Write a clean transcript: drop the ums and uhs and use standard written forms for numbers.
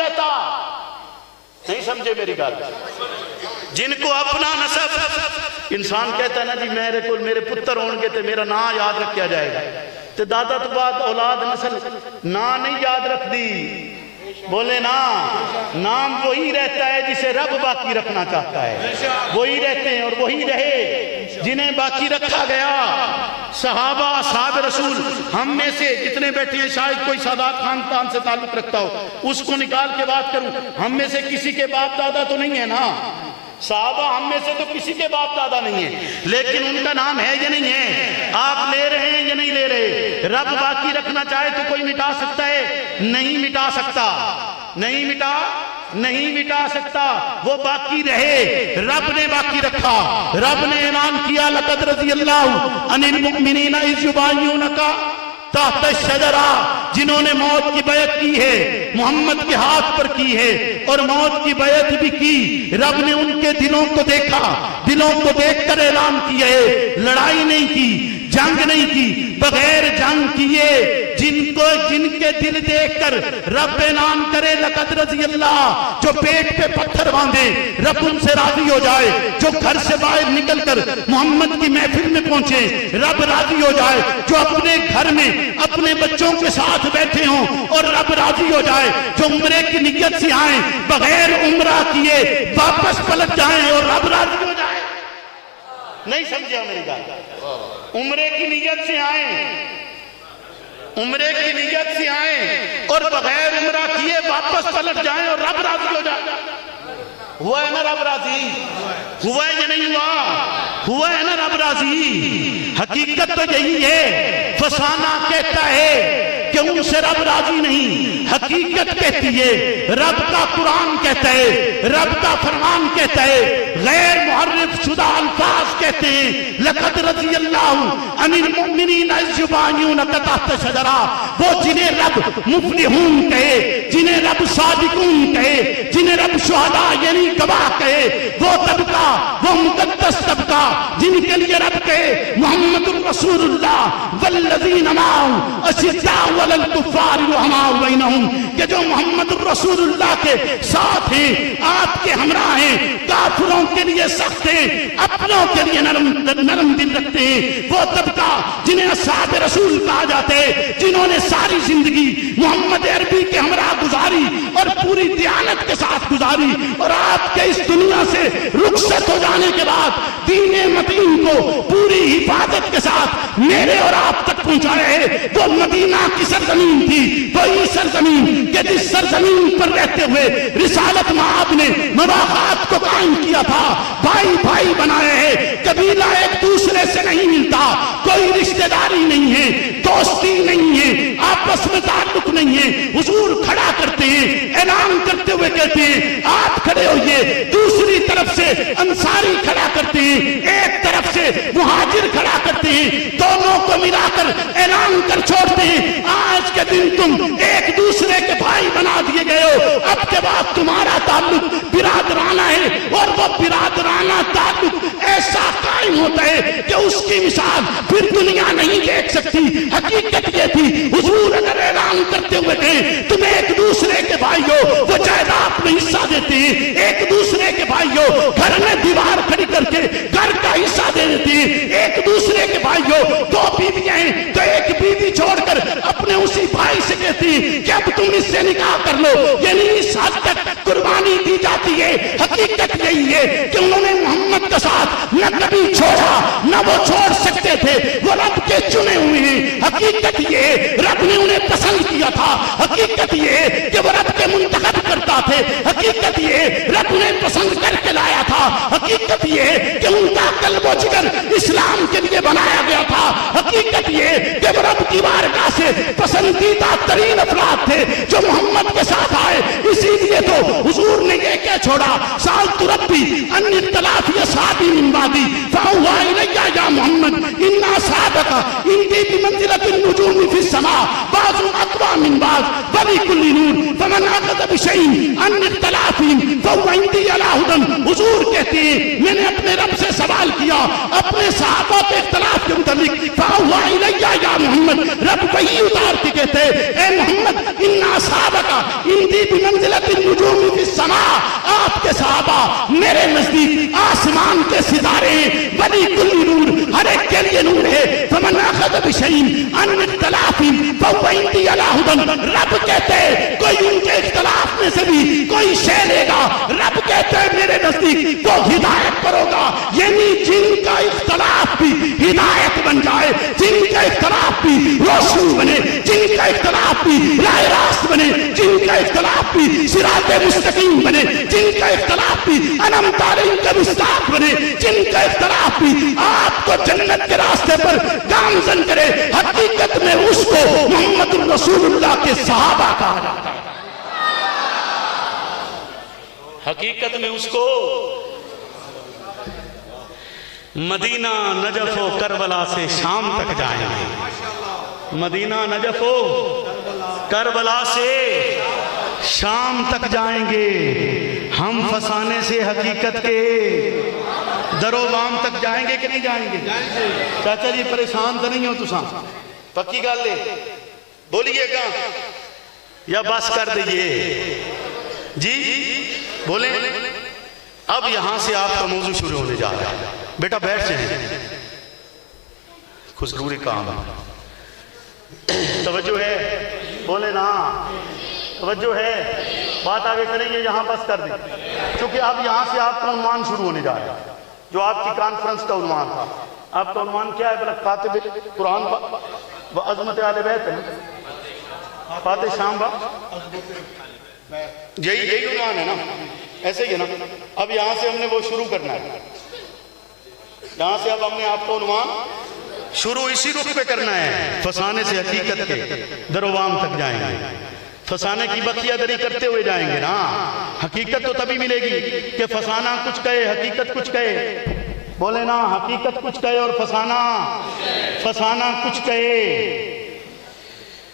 رہتا. نہیں سمجھے میری بات؟ جن کو اپنا نسب انسان کہتا ہے نا جی میرے پتر ہون گے تے میرا نام یاد رکھیا جائے گا، تے دادا تو بعد اولاد نسل نام نہیں یاد رکھ دی. بولے نا، نام وہی رہتا ہے جسے رب باقی رکھنا چاہتا ہے. وہی رہتے ہیں اور وہی رہے جنہیں باقی رکھا گیا. صحابہ اصحاب رسول، ہم میں سے جتنے بیٹھے ہیں شاید کوئی سادات خاندان سے تعلق رکھتا ہو، اس کو نکال کے بات کروں. ہم میں سے کسی کے باپ دادا تو نہیں ہے نا. صحابہ ہم میں سے تو کسی کے باپ دادا نہیں ہے، لیکن ان کا نام ہے یا نہیں ہے؟ آپ لے رہے ہیں یا نہیں لے رہے؟ رب باقی رکھنا چاہے تو کوئی مٹا سکتا ہے؟ نہیں مٹا سکتا. نہیں مٹا سکتا. وہ باقی رہے، رب نے باقی رکھا. رب نے اعلان کیا لقد رضی اللہ عن المؤمنین اذ یبایعونک تحت الشجرہ، جنہوں نے موت کی بیعت کی ہے محمد کے ہاتھ پر کی ہے اور موت کی بیعت بھی کی. رب نے ان کے دلوں کو دیکھا، دلوں کو دیکھ کر اعلان کیا ہے لڑائی نہیں کی، جنگ نہیں کی، بغیر جنگ کیے. جن کے دل دیکھ کر رب اعلان کرے لقد رضی اللہ، جو پیٹ پہ پتھر باندھے رب ان سے راضی ہو جائے. جو گھر سے باہر نکل کر محمد کی محفل میں پہنچے رب راضی ہو جائے. جو اپنے گھر میں اپنے بچوں کے ساتھ بیٹھے ہوں اور رب راضی ہو جائے. جو عمرے کی نیت سے آئیں بغیر عمرہ کیے واپس پلٹ جائیں اور رب راضی ہو جائے. نہیں سمجھا میری بات؟ عمرے کی نیت سے آئیں اور بغیر عمرہ کیے واپس پلٹ جائیں اور رب راضی ہو جائے. ہوا ہے نا رب راضی؟ ہوا ہے یا نہیں ہوا ہے نا رب راضی؟ حقیقت تو یہی ہے. فسانہ کہتا ہے کہ ان سے رب راضی نہیں. حقیقت کہتی ہے، رب کا قرآن کہتا ہے، رب کا فرمان کہتا ہے، غیر محرف شدہ الفاظ کہتے ہیں لقد رضی اللہ عن المؤمنین اذ یبایعونک تحت الشجرہ. وہ جنہیں رب مفلحون کہے، جنہیں رب صادقون کہے، جنہیں رب شہداء یعنی گواہ کہے، وہ طبقہ، وہ مقدس طبقہ جن کے لیے رب کہے محمد الرسول اللہ والذین معہ اشداء علی الکفار رحماء بینہم، کہ جو محمد الرسول اللہ کے ساتھ ہیں، آپ کے ہمراہ ہیں، کافروں کے لیے سخت ہیں، اپنوں کے لیے نرم دل رکھتے ہیں. وہ طبقہ جنہیں اصحاب رسول کہا جاتے ہیں، جنہوں نے ساری زندگی محمد عربی کے ہمراہ گزاری اور پوری دیانت کے ساتھ گزاری، اور آپ کے اس دنیا سے رخصت ہو جانے کے بعد دین متین کو پوری حفاظت کے ساتھ میرے اور آپ تک پہنچائے ہیں. وہ مدینہ کی سرزمین تھی، وہی سرزمین کہ جس سرزمین پر رہتے ہوئے رسالت مآب نے مواخات کو قائم کیا تھا. بھائی بھائی بنائے ہیں، قبیلہ ایک دوسرے سے نہیں ملتا، کوئی رشتہ داری نہیں ہے، دوستی نہیں ہے، آپس میں تعلق نہیں ہے. حضور کھڑا کرتے ہیں، اعلان کرتے ہوئے کہتے ہیں آپ کھڑے ہوئیے. دوسری طرف سے انصاری کھڑا کرتے ہیں، ایک طرف سے مہاجر کھڑا کرتے ہیں. دونوں کو ملا کر اعلان کر چھوڑتے ہیں آج کے دن تم ایک دوسرے کے بھائی بنا دیے گئے ہو. اب کے بعد تمہارا تعلق برادرانہ ہے، اور وہ برادرانہ تعلق ایسا قائم ہوتا ہے کہ اس کی مثال پھر دنیا نہیں دیکھ سکتی. حقیقت یہ تھی حضور اگر اعلان کرتے ہوئے کہیں تم ایک دوسرے کے بھائی ہو، وہ جائیداد میں حصہ دیتے ہیں. ایک دوسرے کے بھائی ہو، گھر میں دیوار کھڑی کر کے گھر کا حصہ دے دیتے ہیں. ایک دوسرے کے بھائی ہو، دو بیویاں ہیں تو ایک بیوی چھوڑ کر اپنے اسی بھائی سے کہتے ہیں کہ اب تم اس سے نکاح کر لو. یعنی اس حد تک قربانی دی جاتی ہے. حقیقت یہی ہے کہ انہوں نے محمد کا ساتھ نہ کبھی چھوڑا نہ وہ چھوڑ سکتے تھے. وہ رب کے چنے ہوئے ہیں. حقیقت یہ ہے رب نے انہیں پسند کیا تھا. حقیقت یہ ہے کہ وہ رب کے منتخب کرتا تھے. حقیقت یہ ہے رب انہیں پسند کر کے لایا تھا. حقیقت یہ ہے کہ ان کا قلب و جگر اسلام کے لیے بنایا گیا تھا. حقیقت یہ ہے کہ وہ رب کی بارگاہ سے پسندیدہ ترین افراد تھے جو محمد کے ساتھ آئے. اسی لیے تو حضور نے یہ کہہ چھوڑا سألت ربی ان اختلاف اصحابی من بعدی فأوحى الی یا محمد ان اصحابک عندی بمنزلۃ النجوم فی السماء بعض اقوى من بعض ولکل نور فمن اخذ بشیء عن اختلافهم فهو عندی علی ھدی. حضور کہتے ہیں میں نے اپنے رب سے سوال کیا اپنے صحابہ کے اختلاف کے متعلق فأوحى الی یا محمد. رب وحی اتار کے کہتے اے محمد ان اصحابک عندی بمنزلۃ النجوم فی السماء. آپ کے صحابہ میرے نزدیک آسمان کے ستارے ولی کل نور ہر ایک کے لیے نور ہے. فمن اخذ بشیء عن اختلافهم فهو عندی علی ھدی. رب کہتے کوئی ان کے اختلاف میں سے بھی کوئی شے لے گا رب کہتے ہیں میرے نزدیک وہ ہدایت پر ہوگا. یعنی جن کا اختلاف بھی ہدایت بن جائے جن کا اختلاف بھی روشنی بنے جن کا اختلاف بھی راہ راست بنے جن کا اختلاف بھی صراط مستقیم بنے جن کا اختلاف بھی انعمت علیہم کا مصداق بنے جن کا اختلاف بھی آپ کو جنت کے راستے پر گامزن کرے. حقیقت میں اس کو محمد رسول اللہ کے صحابہ کہا جاتا ہے. حقیقت میں اس کو مدینہ نجف و کربلا سے شام تک جائیں گے. مدینہ نجف و کربلا سے شام تک جائیں گے. ہم فسانے سے حقیقت کے در و بام تک جائیں گے کہ نہیں جائیں گے؟ چاچا جی پریشان تو نہیں ہو تساں؟ پکی گل لے بولیے گا یا بس کر دئیے جی بولیں. اب یہاں سے آپ کا موضوع شروع ہونے جا رہا ہے. بیٹا بیٹھ جائیں کچھ ضروری کام ہے. توجہ ہے بولے نا توجہ ہے بات آگے کریں گے یہاں بس کر دیں کیونکہ اب یہاں سے آپ کا عنوان شروع ہونے جا رہا ہے جو آپ کی کانفرنس کا عنوان تھا. آپ کا عنوان کیا ہے بلک کاتب قرآن و عظمت اہل بیت ہے فاتح شام با یہی عنوان ہے نا ایسے ہی ہے نا. اب یہاں سے ہم نے وہ شروع کرنا ہے. یہاں سے اب ہم نے آپ کو عنوان شروع اسی رخ پہ کرنا ہے. فسانے سے حقیقت کے در و بام تک جائیں گے. فسانے کی بقیہ دری کرتے ہوئے جائیں گے نا. حقیقت تو تبھی ملے گی کہ فسانہ کچھ کہے حقیقت کچھ کہے. بولے نا حقیقت کچھ کہے اور فسانہ کچھ کہے.